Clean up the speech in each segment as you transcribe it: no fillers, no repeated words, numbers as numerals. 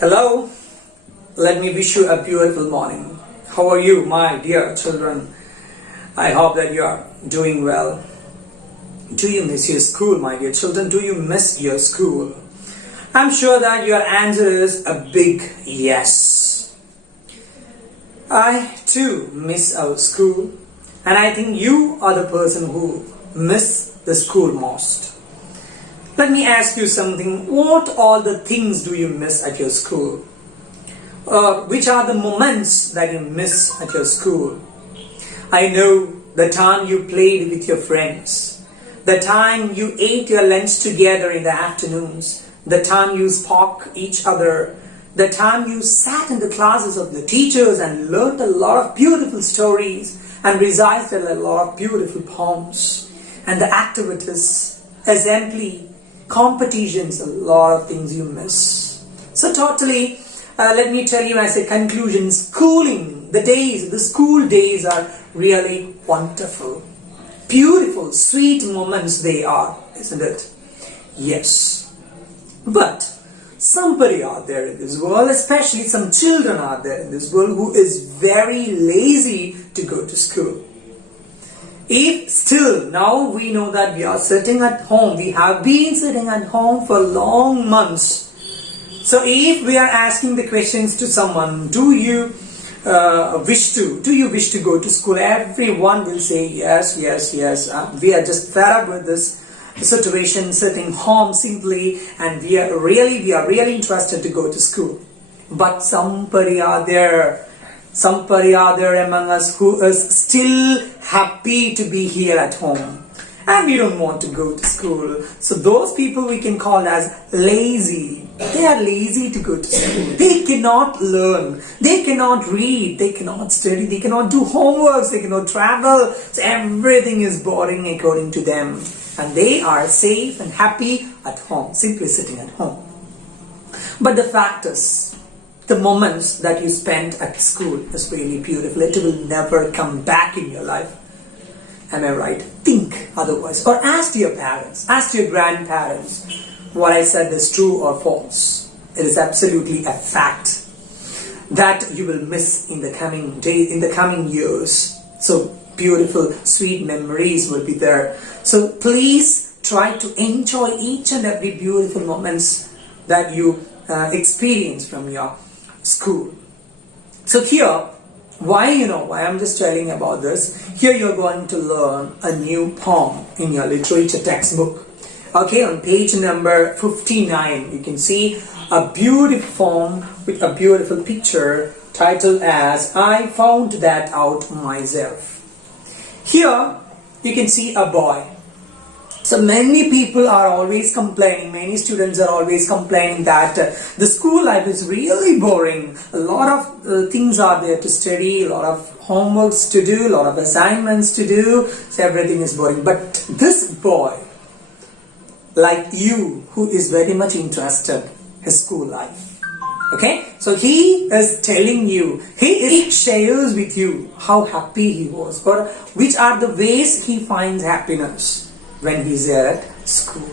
Hello, let me wish you a beautiful morning. How are you, my dear children? I hope that you are doing well. Do you miss your school, my dear children? Do you miss your school? I'm sure that your answer is a big yes. I too miss our school, and I think you are the person who miss the school most. Let me ask you something. What all the things do you miss at your school? Which are the moments that you miss at your school? I know the time you played with your friends, the time you ate your lunch together in the afternoons, the time you spoke each other, the time you sat in the classes of the teachers and learned a lot of beautiful stories and recited a lot of beautiful poems, and the activities, assembly, competitions, a lot of things you miss. So totally, let me tell you as a conclusion, the school days are really wonderful. Beautiful, sweet moments they are, isn't it? Yes. But somebody out there in this world, especially some children out there in this world, who is very lazy to go to school. If still now we know that we are sitting at home, we have been sitting at home for long months. So if we are asking the questions to someone, do you wish to go to school? Everyone will say yes. We are just fed up with this situation, sitting home simply, and we are really interested to go to school. But somebody out there among us who is still happy to be here at home, and we don't want to go to school. So those people we can call as lazy. They are lazy to go to school. They cannot learn, they cannot read, they cannot study, they cannot do homeworks, they cannot travel. So everything is boring according to them, and they are safe and happy at home, simply sitting at home. But the fact is, the moments that you spent at school is really beautiful. It will never come back in your life. Am I right? Think otherwise. Or ask your parents, ask your grandparents, what I said is true or false. It is absolutely a fact that you will miss in the coming days, in the coming years. So beautiful, sweet memories will be there. So please try to enjoy each and every beautiful moments that you experience from your school. So here, why I'm just telling about this. Here you're going to learn a new poem in your literature textbook. Okay, on page number 59, you can see a beautiful poem with a beautiful picture titled as I Found That Out Myself. Here you can see a boy. So many people are always complaining, many students are always complaining that the school life is really boring. A lot of things are there to study, a lot of homeworks to do, a lot of assignments to do, so everything is boring. But this boy, like you, who is very much interested in his school life, okay, so he is telling you, he shares with you how happy he was, or which are the ways he finds happiness when he's there at school.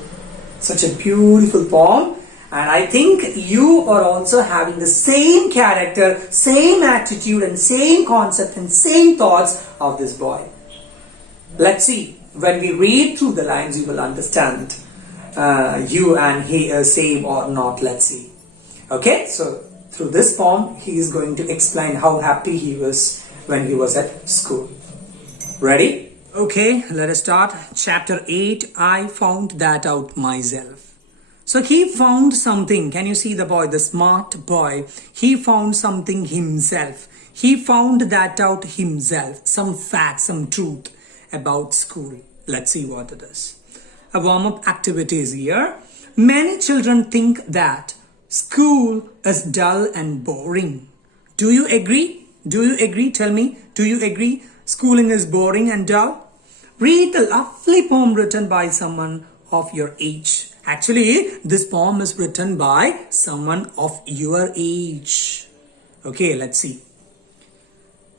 Such a beautiful poem, and I think you are also having the same character, same attitude and same concept and same thoughts of this boy. Let's see, when we read through the lines you will understand you and he are same or not. Let's see. Okay, so through this poem he is going to explain how happy he was when he was at school. Ready? Okay, let us start. Chapter 8, I Found That Out Myself. So he found something. Can you see the boy, the smart boy? He found something himself. He found that out himself. Some fact, some truth about school. Let's see what it is. A warm-up activity is here. Many children think that school is dull and boring. Do you agree? Do you agree? Tell me, do you agree? Schooling is boring and dull? Read the lovely poem written by someone of your age. Actually, this poem is written by someone of your age. Okay, let's see.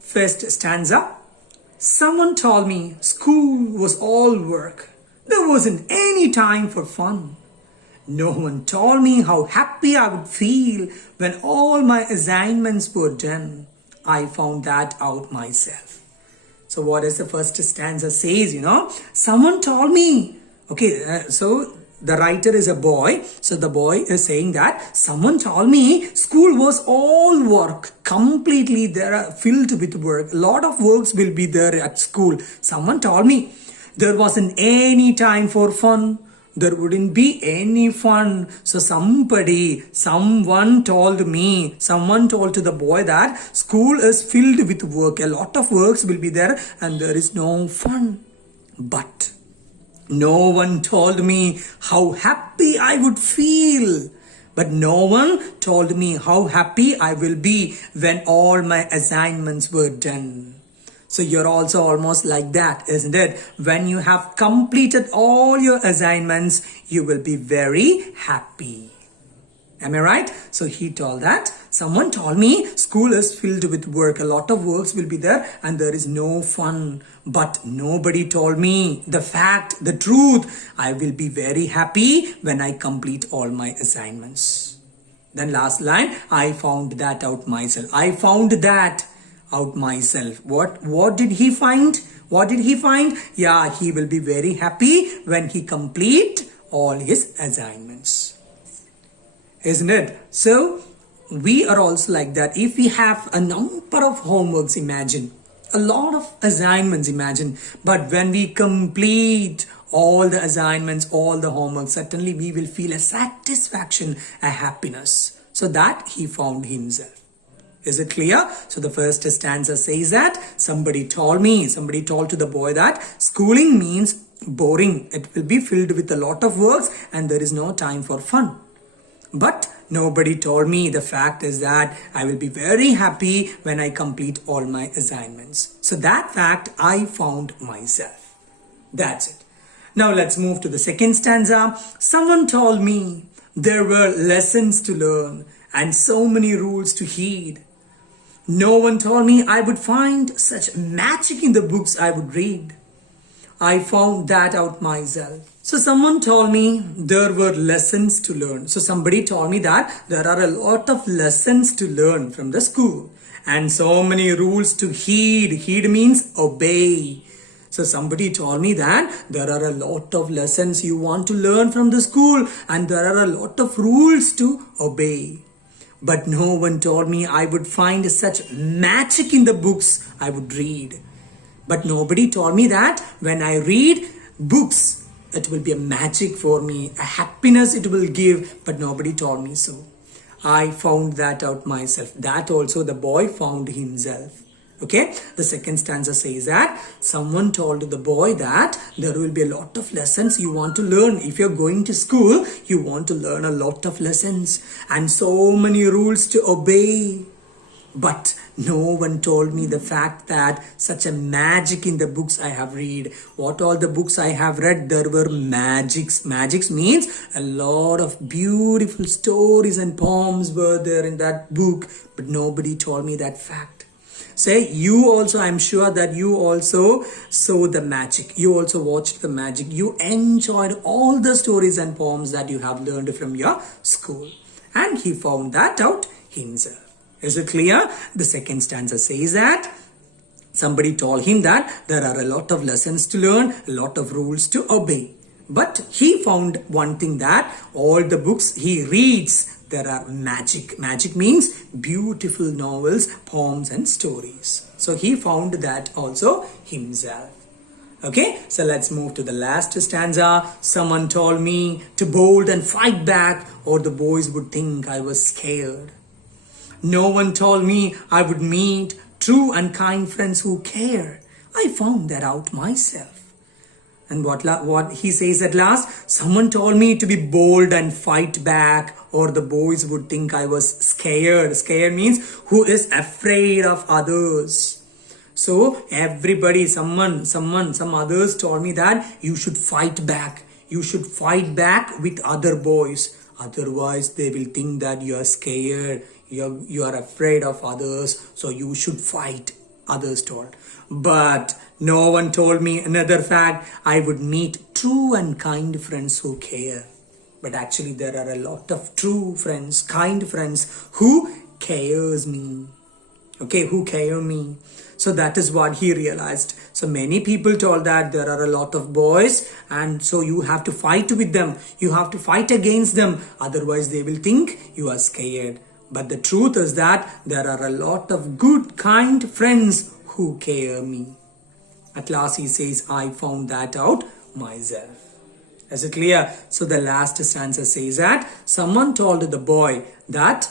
First stanza. Someone told me school was all work. There wasn't any time for fun. No one told me how happy I would feel when all my assignments were done. I found that out myself. So what is the first stanza says, someone told me. Okay, so the writer is a boy. So the boy is saying that someone told me school was all work. Completely there filled with work. A lot of works will be there at school. Someone told me there wasn't any time for fun. There wouldn't be any fun. So someone told to the boy that school is filled with work. A lot of works will be there and there is no fun. But no one told me how happy I would feel. But no one told me how happy I will be when all my assignments were done. So you're also almost like that, isn't it? When you have completed all your assignments, you will be very happy. Am I right? So he told that. Someone told me school is filled with work. A lot of works will be there and there is no fun. But nobody told me the truth. I will be very happy when I complete all my assignments. Then last line, I found that out myself. I found that out myself. What did he find? Yeah, he will be very happy when he complete all his assignments. Isn't it? So we are also like that. If we have a number of homeworks, imagine a lot of assignments, imagine, but when we complete all the assignments, all the homework, certainly we will feel a satisfaction, a happiness. So that he found himself. Is it clear? So the first stanza says that somebody told to the boy that schooling means boring. It will be filled with a lot of works and there is no time for fun. But nobody told me the fact is that I will be very happy when I complete all my assignments. So that fact I found myself. That's it. Now let's move to the second stanza. Someone told me there were lessons to learn and so many rules to heed. No one told me I would find such magic in the books I would read. I found that out myself. So someone told me there were lessons to learn. So somebody told me that there are a lot of lessons to learn from the school and so many rules to heed. Heed means obey. So somebody told me that there are a lot of lessons you want to learn from the school and there are a lot of rules to obey. But no one told me I would find such magic in the books I would read. But nobody told me that when I read books, it will be a magic for me, a happiness it will give, but nobody told me so. I found that out myself. That also the boy found himself. Okay, the second stanza says that someone told the boy that there will be a lot of lessons you want to learn. If you're going to school, you want to learn a lot of lessons and so many rules to obey. But no one told me the fact that such a magic in the books I have read. What all the books I have read, there were magics. Magics means a lot of beautiful stories and poems were there in that book. But nobody told me that fact. Say you also, I'm sure that you also saw the magic. You also watched the magic. You enjoyed all the stories and poems that you have learned from your school. And he found that out himself. Is it clear? The second stanza says that somebody told him that there are a lot of lessons to learn, a lot of rules to obey. But he found one thing, that all the books he reads, there are magic. Magic means beautiful novels, poems and stories. So he found that also himself. Okay, so let's move to the last stanza. Someone told me to bold and fight back or the boys would think I was scared. No one told me I would meet true and kind friends who care. I found that out myself. And what he says at last, someone told me to be bold and fight back or the boys would think I was scared. Scared means who is afraid of others. So everybody, some others told me that you should fight back. You should fight back with other boys. Otherwise they will think that you are scared. You are afraid of others. So you should fight, others told. But no one told me another fact. I would meet true and kind friends who care. but actually there are a lot of true friends, kind friends who cares me. Okay, who care me. So that is what he realized. So many people told that there are a lot of boys, and so you have to fight with them. You have to fight against them. Otherwise they will think you are scared. But the truth is that there are a lot of good, kind friends who care me. At last he says, I found that out myself. Is it clear? So the last stanza says that someone told the boy that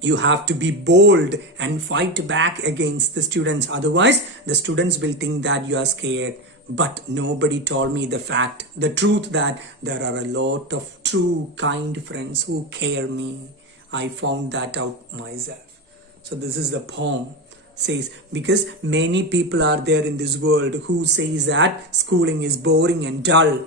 you have to be bold and fight back against the students. Otherwise, the students will think that you are scared. But nobody told me the fact, the truth, that there are a lot of true, kind friends who care me. I found that out myself. So this is the poem. Says, because many people are there in this world who says that schooling is boring and dull.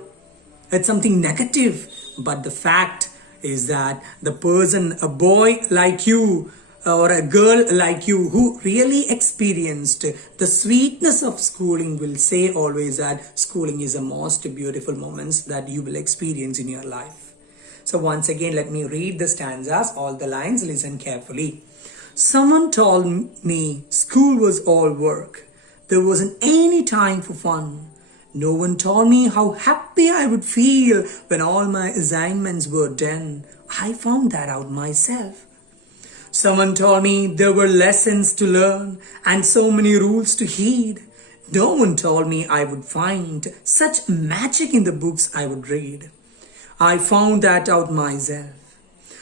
It's something negative. But the fact is that the person, a boy like you or a girl like you who really experienced the sweetness of schooling will say always that schooling is the most beautiful moments that you will experience in your life. So once again, let me read the stanzas, all the lines, listen carefully. Someone told me school was all work. There wasn't any time for fun. No one told me how happy I would feel when all my assignments were done. I found that out myself. Someone told me there were lessons to learn and so many rules to heed. No one told me I would find such magic in the books I would read. I found that out myself.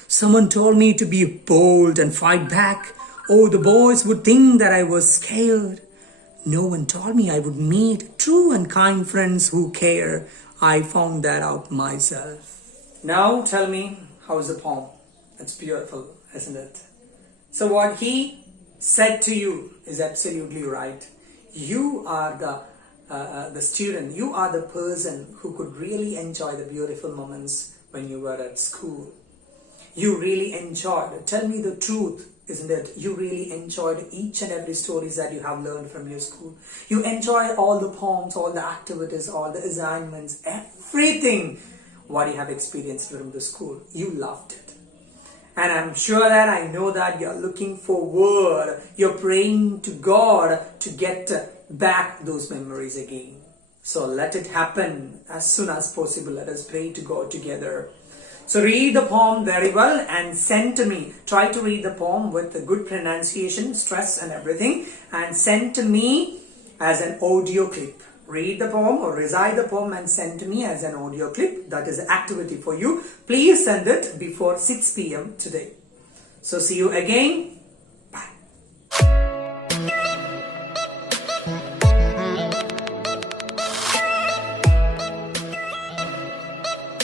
Someone told me to be bold and fight back. Oh, the boys would think that I was scared. No one told me I would meet true and kind friends who care. I found that out myself. Now tell me, how's the poem? It's beautiful, isn't it? So what he said to you is absolutely right. You are the student. You are the person who could really enjoy the beautiful moments when you were at school. You really enjoyed. Tell me the truth. Isn't it? You really enjoyed each and every stories that you have learned from your school. You enjoyed all the poems, all the activities, all the assignments, everything what you have experienced from the school. You loved it. And I'm sure that I know that you're looking forward. You're praying to God to get back those memories again. So let it happen as soon as possible. Let us pray to God together. So read the poem very well and send to me. Try to read the poem with a good pronunciation, stress and everything, and send to me as an audio clip. Read the poem or recite the poem and send to me as an audio clip. That is an activity for you. Please send it before 6 p.m. today. So see you again